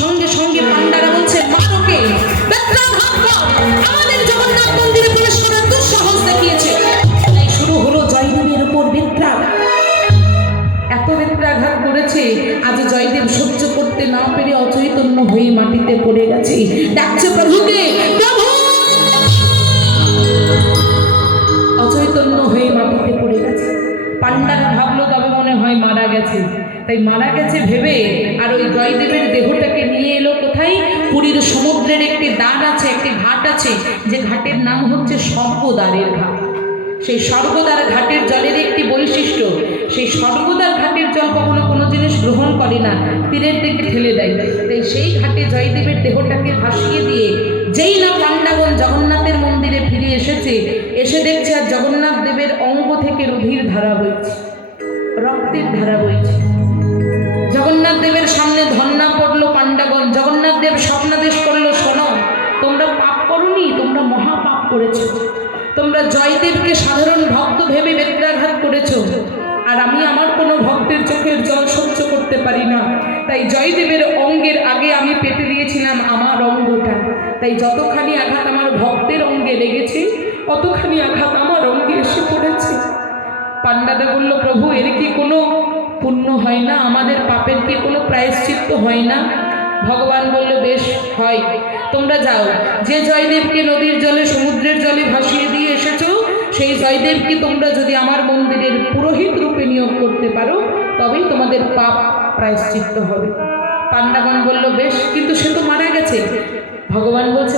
সঙ্গে সঙ্গে পান্ডারা বলছে মারোকে, আমাদের জগন্নাথ মন্দিরে প্রবেশ করার দুঃসাহস দেখিয়েছে। তাই শুরু হলো জয়দেবের উপর বেত্রাঘাত। এত বেত্রাঘাত করেছে, আজ জয়দেব সহ্য করতে না পেরে অচৈতন্য হয়ে মাটিতে পড়ে গেছে। ডাকছে প্রভুকে, প্রভু! অচৈতন্য হয়ে মাটিতে পড়ে গেছে। পান্ডারা ভাবলো তবে মনে হয় মারা গেছে, তাই মারা গেছে ভেবে আর ওই জয়দেবের দেহটাকে নিয়ে এলো কোথায়? পুরীর সমুদ্রের একটি দ্বার আছে, একটি ঘাট আছে, যে ঘাটের নাম হচ্ছে স্বর্গদ্বারের ঘাট। সেই স্বর্গদ্বার ঘাটের জলের একটি বৈশিষ্ট্য, সেই স্বর্গদ্বার ঘাটের জল কখনো কোনো জিনিস গ্রহণ করে না, তীরের দিকে ঠেলে দেয়। তাই সেই ঘাটে জয়দেবের দেহটাকে ভাসিয়ে দিয়ে যেই না পান্ডাগণ জগন্নাথের মন্দিরে ফিরে এসেছে, এসে দেখছে আর জগন্নাথ দেবের অঙ্গ থেকে রুধির ধারা বইছে, রক্তের ধারা বইছে। জগন্নাথ দেবের সামনে ধন্না পড়লো পান্ডাগণ। জগন্নাথ দেব স্বপ্নাদেশ করলো, শোনো, তোমরা পাপ করোনি, তোমরা মহাপাপ করেছো। তোমরা জয়দেবকে সাধারণ ভক্ত ভেবে বেত্রাঘাত করেছো, আর আমি আমার কোনো ভক্তের চোখের জল সহ্য করতে পারি না। তাই জয়দেবের অঙ্গের আগে আমি পেতে দিয়েছিলাম আমার অঙ্গটা। তাই যতখানি আঘাত আমার ভক্তের অঙ্গে লেগেছে, অতখানি আঘাত আমার অঙ্গে এসে পড়েছে। পান্ডাদা বলল, প্রভু, এর কি কোনো পুণ্য হয় না? আমাদের পাপের কি কোনো প্রায়শ্চিত্ত হয় না? ভগবান বলল, বেশ হয়, তোমরা যাও। যে জয়দেবকে নদীর জলে সমুদ্রের জলে ভাসিয়ে দিয়ে এসেছো, সেই জয়দেবকে তোমরা যদি আমার মন্দিরের পুরোহিত রূপে নিয়োগ করতে পারো, তবেই তোমাদের পাপ প্রায়শ্চিত্ত হবে। পান্ডাগণ বলল, বেশ, কিন্তু সে তো মারা গেছে। ভগবান বলছে,